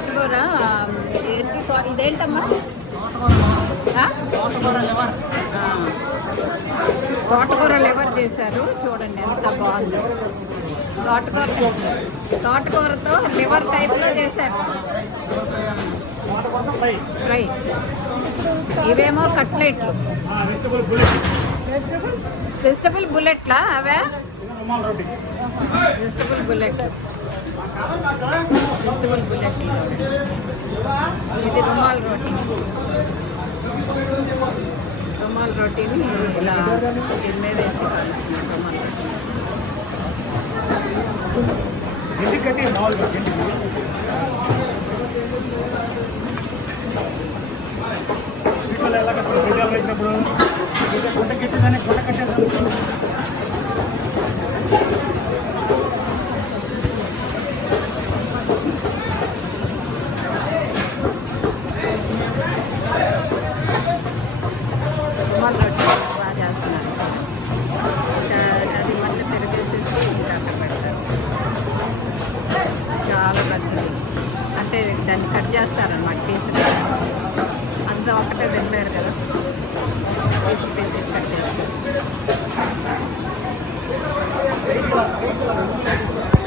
తోటకూర ఇదేంటమ్మా? తోటకూర లివర్ చేశారు, చూడండి ఎంత బాగుంది. తోటకూరతో లివర్ టైప్లో చేశారు ఫ్రై. ఇవేమో కట్లెట్లు, వెజిటబుల్ బుల్లెట్లా అవే? వెజిటబుల్ బుల్లెట్, ఇది రుమాల్ రోటీ. రుమాల్ రోటీని ఇలా దీని మీద వేసి రుమాల్ రోటీ. రుమాల్ రోటీ